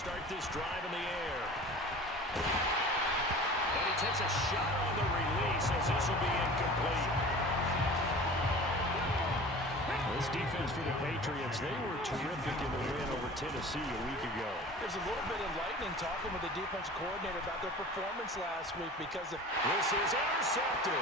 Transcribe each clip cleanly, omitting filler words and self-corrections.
start this drive in the air. And he takes a shot on the release as this will be incomplete. This defense for the Patriots, they were terrific in the win over Tennessee a week ago. There's a little bit enlightening talking with the defense coordinator about their performance last week because of... This is intercepted.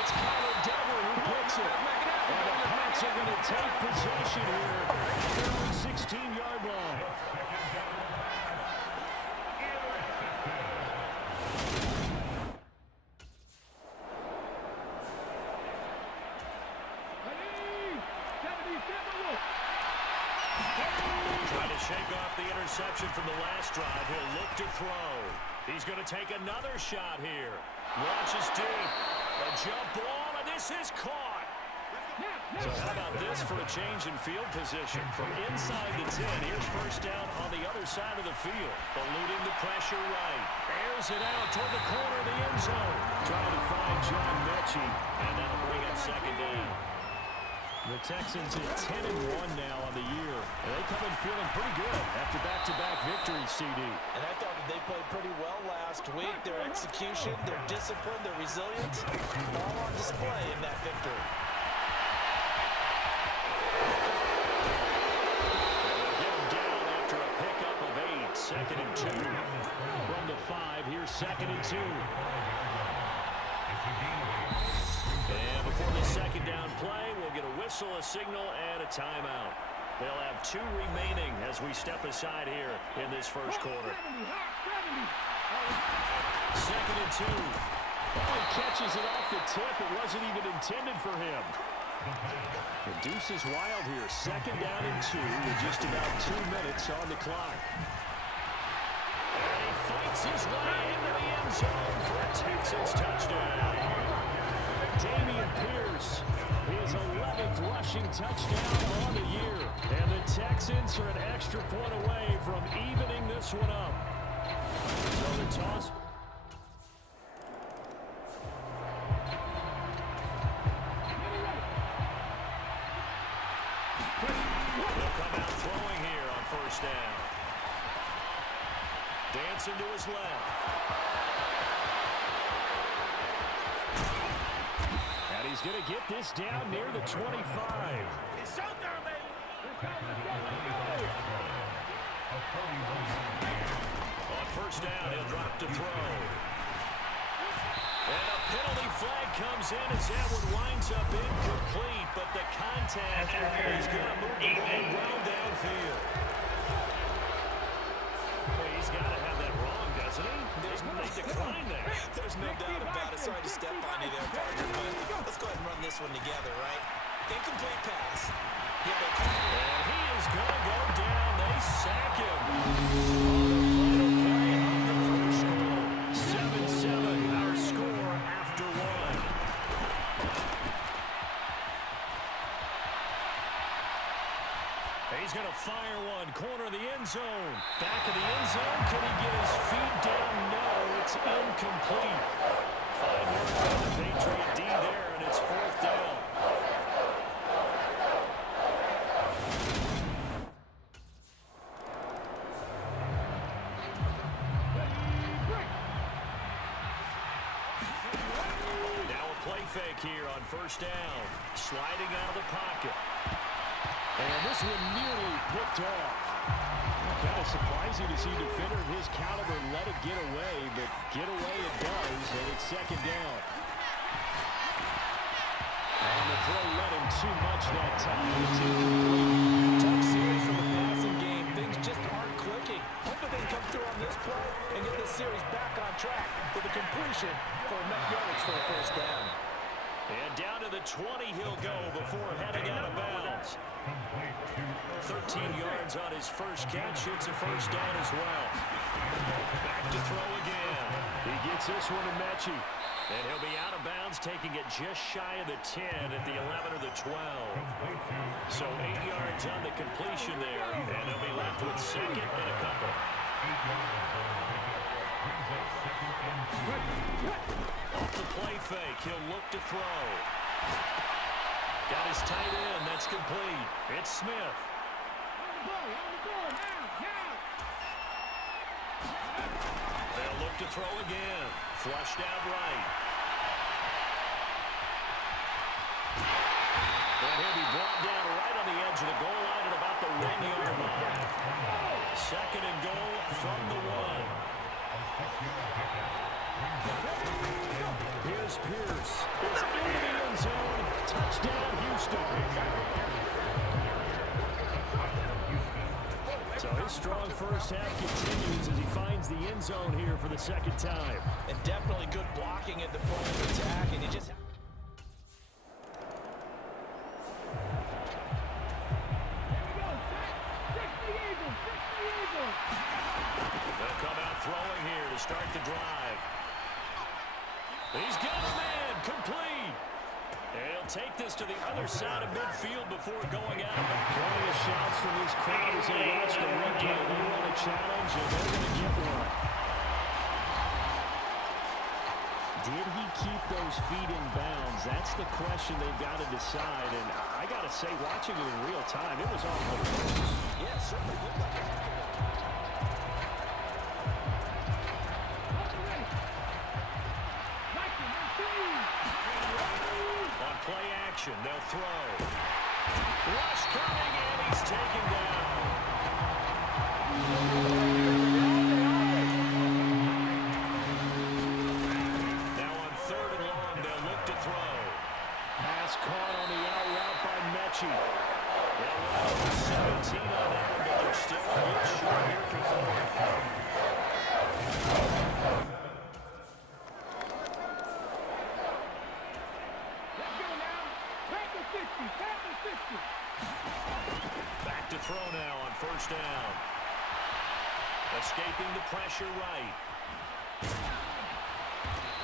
It's Connor Dever who picks it. And the Pats are going to take possession here at their own 16-yard line. Trying to shake off the interception from the last drive. He'll look to throw. He's going to take another shot here. Launches deep. A jump ball, and this is caught. So how about this for a change in field position? From inside the 10, here's first down on the other side of the field. Eluding the pressure right. Airs it out toward the corner of the end zone. Trying to find John Mechie, and that'll bring up second down. The Texans at 10-1 now on the year. And they come in feeling pretty good after back-to-back victories, CD. And I thought that they played pretty well last week. Their execution, their discipline, their resilience, all on display in that victory. They'll get him down after a pickup of 8. 2nd and 2. Run to 5. Here's 2nd and 2. And before the second down play, we'll get a whistle, a signal, and a timeout. They'll have 2 remaining as we step aside here in this first quarter. 2nd and 2. Oh, he catches it off the tip. It wasn't even intended for him. The deuce is wild here. 2nd down and 2 with just about 2 minutes on the clock. And he fights his way into the end zone for a Texans touchdown. Dameon Pierce, his 11th rushing touchdown on the year. And the Texans are an extra point away from evening this one up. So the toss. He'll come out throwing here on first down. Dancing to his left. He's going to get this down near the 25. It's showtime, baby. On first down, he'll drop to throw. And a penalty flag comes in as that one winds up incomplete, but the contact is going to move the ball well downfield. Well, he's got to have that wrong, doesn't he? They decline there. There's no doubt about it. Sorry to step on you there, partner, but let's go ahead and run this one together, right? Incomplete pass. And he is going to go down. They sack him. Final play of the first quarter. 7-7, our score after 1. He's going to fire one. Corner of the end zone. Back of the end zone. Can he get his feet down? No, it's incomplete. 5 yards on the Patriot D there, and it's 4th down. Now a play fake here on first down. Sliding out of the pocket. And this one nearly picked off. Kind of surprising to see a defender of his caliber let it get away, but get away it does, and it's 2nd down. And the throw led him too much that time. It's incomplete. Tough series for the passing game. Things just aren't clicking. Hoping they can come through on this play and get this series back on track with a completion for enough yards for a first down. And down to the 20 he'll go before heading out of bounds. 13 yards on his first catch. It's a first down as well. Back to throw again. He gets this one to Mechie. And he'll be out of bounds, taking it just shy of the 10 at the 11 or the 12. So 8 yards on the completion there. And he'll be left with 2nd and a couple. Off the play fake, he'll look to throw. Got his tight end, that's complete. It's Smith. They'll look to throw again. Flushed out right. And he'll be brought down right on the edge of the goal line at about the 1-yard line. Second and goal from the 1. Here's Pierce. It's into the end zone. Touchdown, Houston. So his strong first half continues as he finds the end zone here for the second time. And definitely good blocking at the point of attack, and you just... They'll come out throwing here to start the drive. He's got a man, complete. And he'll take this to the other side of midfield before going out. Plenty of shouts from this crowd as they watch the replay. They want a challenge, and they're going to get one. Did he keep those feet in bounds? That's the question they've got to decide. And I got to say, watching it in real time, it was off the ropes. Yeah, certainly looked like it. On play action, they'll throw. Rush coming, and he's taken down. Now on 3rd and long, they'll look to throw. Pass caught on the out route by Mechie. They'll run 17 on that, but they're still a good shot here for 4th. Back to throw now on 1st down. Escaping the pressure right.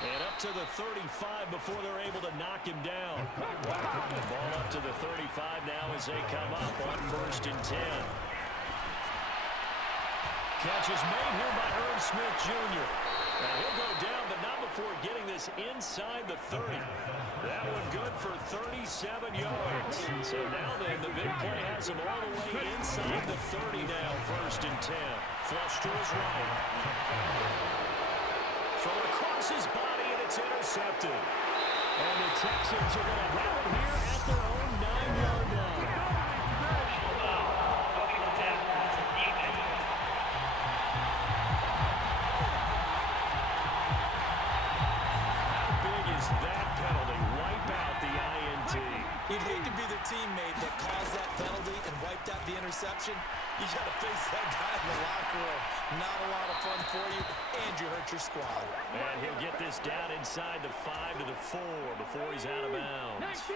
And up to the 35 before they're able to knock him down. The ball up to the 35 now as they come up on 1st and 10. Catch is made here by Herb Smith Jr. Now he'll go down, but not before getting this inside the 30. That one good for 37 yards. So now then, the big play has him all the way inside the 30 now, 1st and 10. Flush to his right. Thrown across his body, and it's intercepted. And the Texans are going to have it here at their own 9-yard line. You'd hate to be the teammate that caused that penalty and wiped out the interception. You got to face that guy in the locker room. Not a lot of fun for you, and you hurt your squad. And he'll get this down inside the 5 to the 4 before he's out of bounds. And he's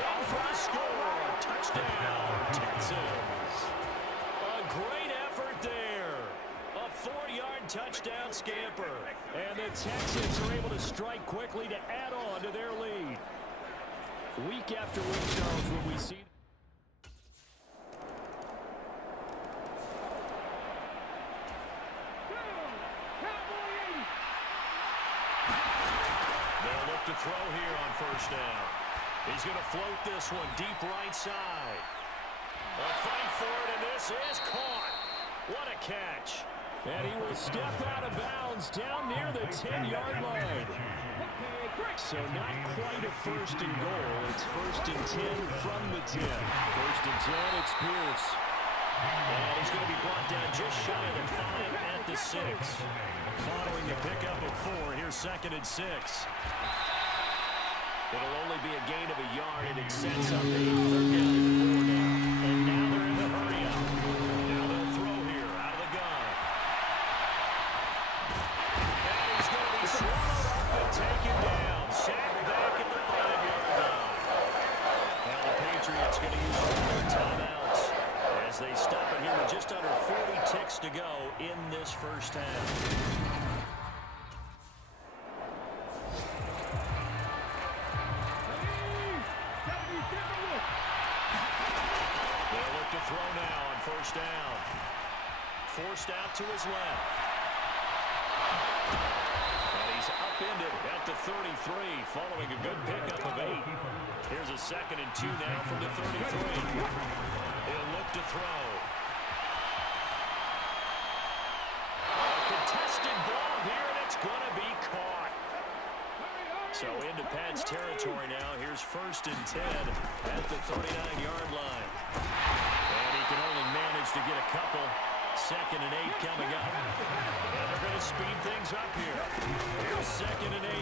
in for the score. Touchdown, Texans. A great effort there. A 4-yard touchdown scamper. And the Texans are able to strike quickly to add on to their lead. Week after week, Charles, when we see... They'll look to throw here on 1st down. He's going to float this one deep right side. A fight for it, and this is caught. What a catch. And he will step out of bounds down near the 10-yard line. So not quite a 1st and goal. It's 1st and 10 from the 10. 1st and 10, it's Pierce. And he's going to be brought down just shy of the 5 at the 6. Following the pickup of 4, here's 2nd and 6. It'll only be a gain of a yard, and it sets up a 3rd down and 4 now. And now they're in the hurry up. Now they'll throw here out of the gun. And he's going to be swallowed up and taken down. Sacked back at the 5-yard line. Now the Patriots going to use all their timeouts as they stop it here with just under 40 ticks to go in this first half. Throw now on 1st down. Forced out to his left. And he's upended at the 33 following a good pickup of 8. Here's a 2nd and 2 now from the 33. He'll look to throw. A contested ball here, and it's going to be caught. So into Pat's territory now. Here's 1st and 10 at the 39-yard line. And he can only manage to get a couple. 2nd and 8 coming up. And they're going to speed things up here. Here's 2nd and 8.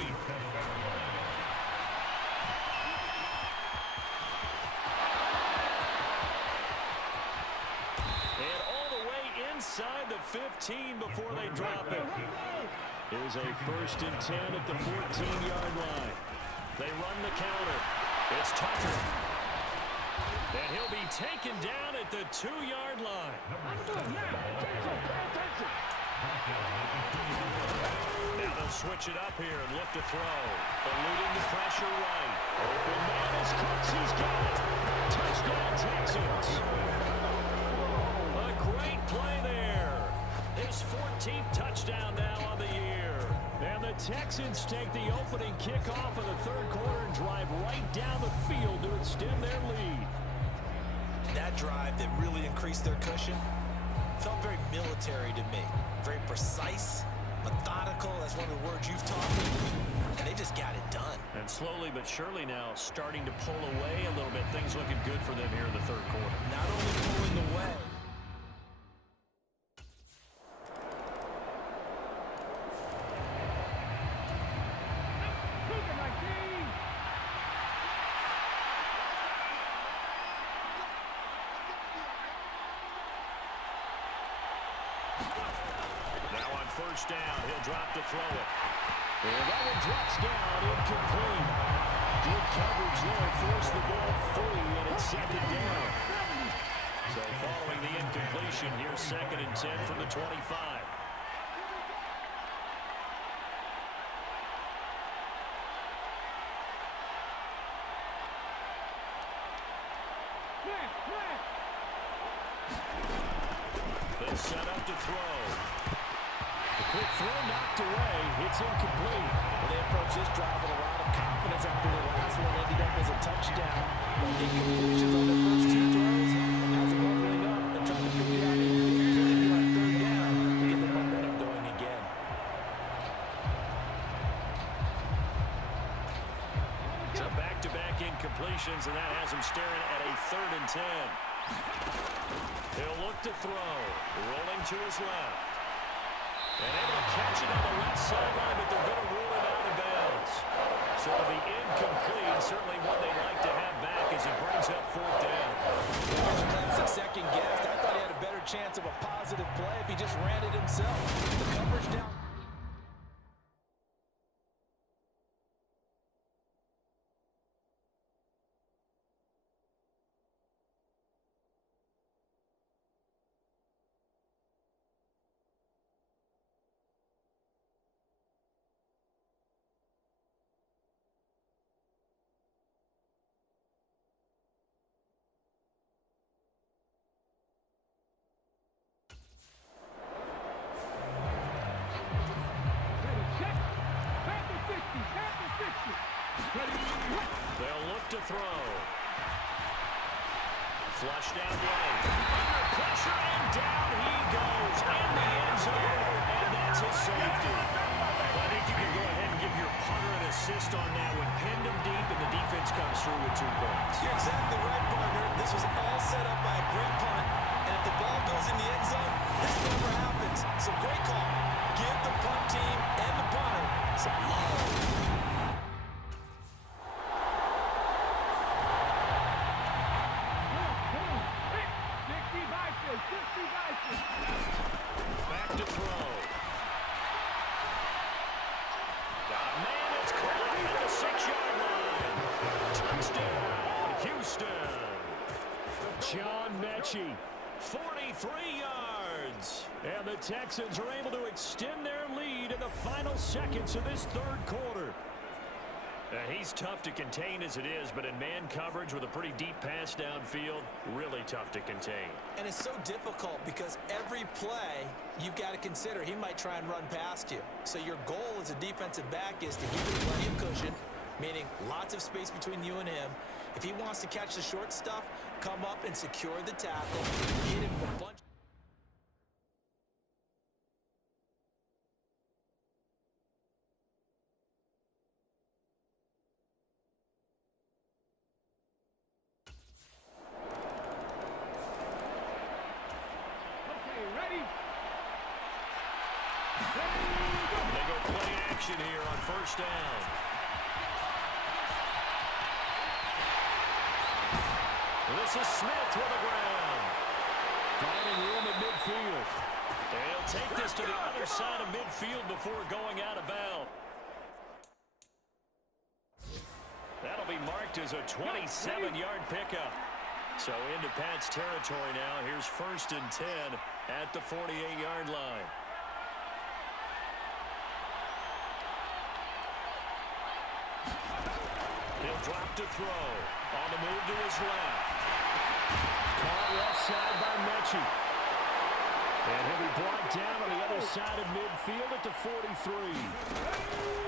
And all the way inside the 15 before they drop it. Here's a 1st and 10 at the 14-yard line. They run the counter. It's Tucker. And he'll be taken down at the 2-yard line. Now they'll switch it up here and look to throw. Eluding the pressure right. Open man is Cooks. He's got it. Touchdown, Texans. A great play there. His 14th touchdown now on the year. And the Texans take the opening kickoff of the 3rd quarter and drive right down the field to extend their lead. That drive that really increased their cushion felt very military to me. Very precise, methodical, that's one of the words you've taught me. And they just got it done. And slowly but surely now starting to pull away a little bit. Things looking good for them here in the 3rd quarter. Not only pulling away. Now on 1st down, he'll drop to throw it. And that one drops down, incomplete. Good coverage there, forced the ball free, and it's 2nd down. So following the incompletion, here's 2nd and 10 from the 25. They'll set up to throw. The quick throw knocked away. It's incomplete. Well, they approach this drive with a lot of confidence after the last one ended up as a touchdown. But incompletions on the first 2 throws hasn't worked really enough. They're trying to figure out a big play here on 3rd down to get the momentum going again. So back-to-back incompletions, and that has him staring at a 3rd and 10. He'll look to throw. Rolling to his left. And able to catch it on the left sideline, but they're going to rule it out of bounds. So it'll be incomplete. Certainly one they'd like to have back as he brings up 4th down. Here's a classic second guess. I thought he had a better chance of a positive play if he just ran it himself. The coverage down. They'll look to throw. Flush down right. Under pressure, and down he goes in the end zone, and that's his safety. I think you can go ahead and give your punter an assist on that one. Pinned him deep, and the defense comes through with 2 points. You're exactly right, partner. This was all set up by a great punt. And if the ball goes in the end zone, this never happens. So great call. Give the punt team and the punter some love. Back to throw. Got a man, it's caught at the 6-yard line. Touchdown, Houston. John Mechie, 43 yards. And the Texans are able to extend their lead in the final seconds of this 3rd quarter. He's tough to contain as it is, but in man coverage with a pretty deep pass downfield, really tough to contain. And it's so difficult because every play you've got to consider he might try and run past you. So your goal as a defensive back is to give him plenty of cushion, meaning lots of space between you and him, If he wants to catch the short stuff, come up and secure the tackle, hit him a bunch. They go play action here on first down. This is Smith with the ground. Finding room at midfield. They'll take this to the other side of midfield before going out of bounds. That'll be marked as a 27-yard pickup. So into Pat's territory now. Here's 1st and 10 at the 48-yard line. He'll drop to throw. On the move to his left. Caught left side by Mechie. And he'll be brought down on the other side of midfield at the 43.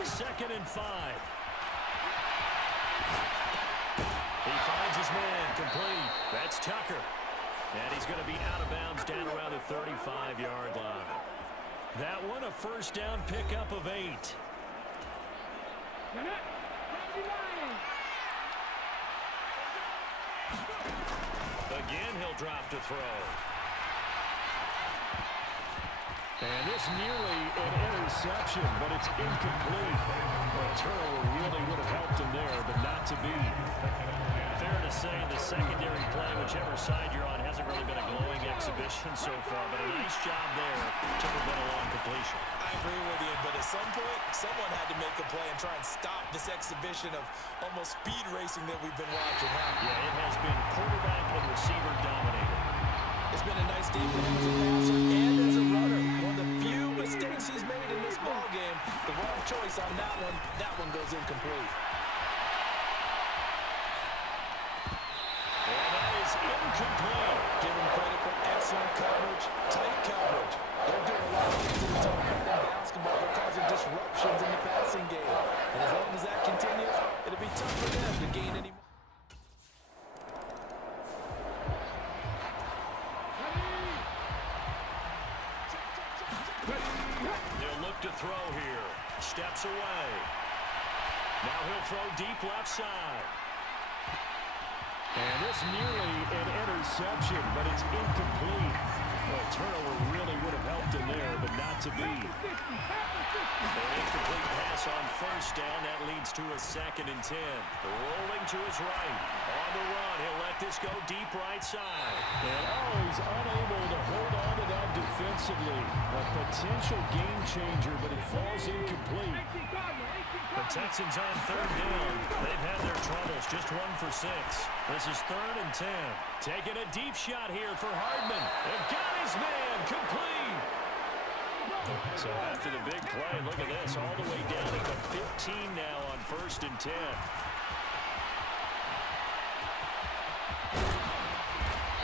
2nd and 5. He finds his man complete. That's Tucker. And he's going to be out of bounds down around the 35-yard line. That one, a first down pickup of 8. Again, he'll drop to throw. And this nearly an interception, but it's incomplete. A turnover really would have helped him there, but not to be. Fair to say the secondary play, whichever side you're on, hasn't really been a glowing exhibition so far, but a nice job there to prevent a long completion. I agree with you, but at some point, someone had to make a play and try and stop this exhibition of almost speed racing that we've been watching. Huh? Yeah, it has been quarterback and receiver dominated. It's been a nice game for him as a passer and as a runner. One of the few mistakes he's made in this ball game. The wrong choice on that one. That one goes incomplete. And that is incomplete. Give him credit for excellent coverage, tight coverage. They're doing a lot of things that we talk about in basketball. They're causing disruptions in the passing game. And as long as that continues, it'll be tough for them to gain any more. They'll look to throw here. Steps away. Now he'll throw deep left side. And this nearly an interception, but it's incomplete. Well, turnover really would have helped him there, but not to be. An incomplete pass on first down. That leads to a 2nd and 10. Rolling to his right. On the run, he'll let this go deep right side. And he's unable to hold on to that defensively. A potential game changer, but it falls incomplete. The Texans on 3rd down. They've had their troubles, just 1 for 6. This is 3rd and 10. Taking a deep shot here for Hardman. And got his man complete. So after the big play, look at this, all the way down at the 15 now on 1st and 10.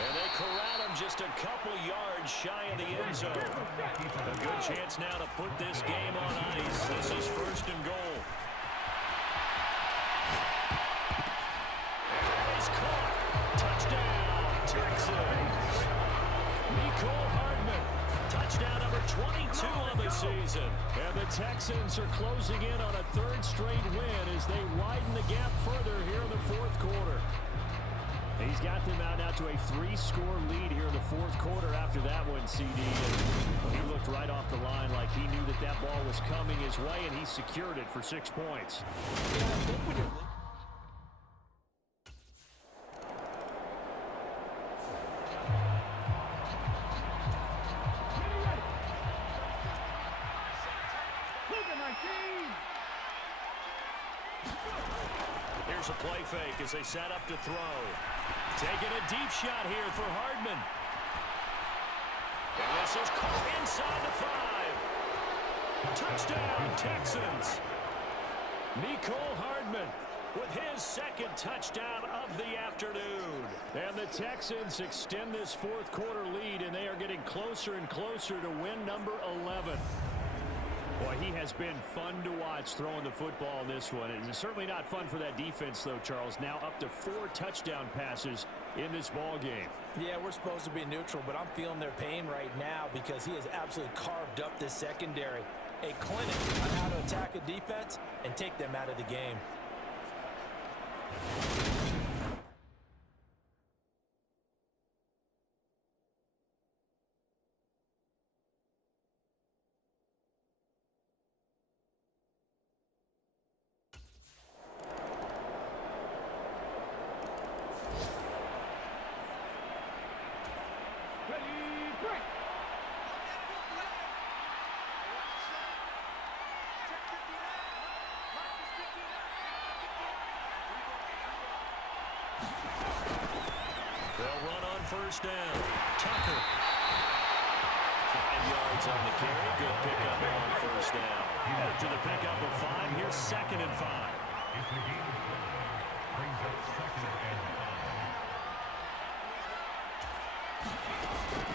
And they corral him just a couple yards shy of the end zone. A good chance now to put this game on ice. This is 1st and goal. He's caught. Touchdown, Texans. Nicole Hardman. Touchdown number 22 of the season. And the Texans are closing in on a 3rd straight win as they widen the gap further here in the 4th quarter. He's got them out now to a 3-score lead here in the 4th quarter after that one, CD. And he looked right off the line like he knew that that ball was coming his way, and he secured it for 6 points. Yeah, I think when you're Here's a play fake as they set up to throw. Taking a deep shot here for Hardman. And this is caught inside the 5. Touchdown, Texans. Nicole Hardman with his 2nd touchdown of the afternoon. And the Texans extend this 4th quarter lead, and they are getting closer and closer to win number 11. Boy, he has been fun to watch throwing the football in this one. It's certainly not fun for that defense, though, Charles. Now up to 4 touchdown passes in this ball game. Yeah, we're supposed to be neutral, but I'm feeling their pain right now because he has absolutely carved up this secondary. A clinic on how to attack a defense and take them out of the game. They'll run on first down. Tucker. 5 yards on the carry. Good pickup on first down. After the pickup of 5, here's 2nd and 5.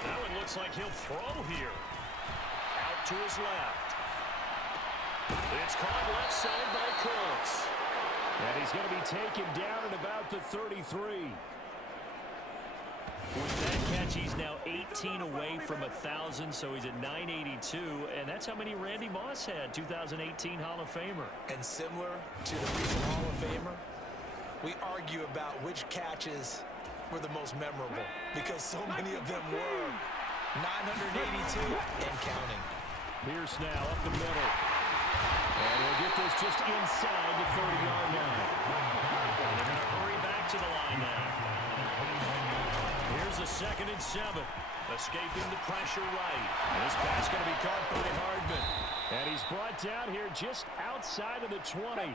That one looks like he'll throw here. Out to his left. It's caught left side by Cooks. And he's going to be taken down at about the 33. With that catch, he's now 18 away from 1,000, so he's at 982, and that's how many Randy Moss had, 2018 Hall of Famer. And similar to the recent Hall of Famer, we argue about which catches were the most memorable because so many of them were. 982 and counting. Pierce now up the middle. And he'll get this just inside the 30-yard line. And they're going to hurry back to the line now. Here's a 2nd and 7. Escaping the pressure right. And this pass going to be caught by Hardman. And he's brought down here just outside of the 20.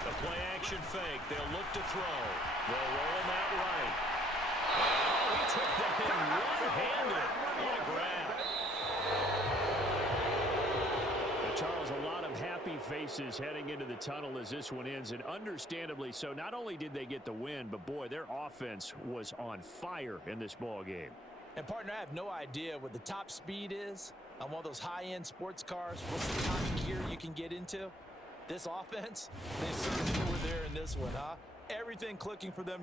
The play action fake. They'll look to throw. They'll roll him out right. Oh, he took that in one-handed. What a grab. Charles, a lot of happy faces heading into the tunnel as this one ends, and understandably so. Not only did they get the win, but boy, their offense was on fire in this ball game. And partner, I have no idea what the top speed is on one of those high-end sports cars. What's the top gear you can get into? This offense, they certainly were there in this one, huh? Everything clicking for them in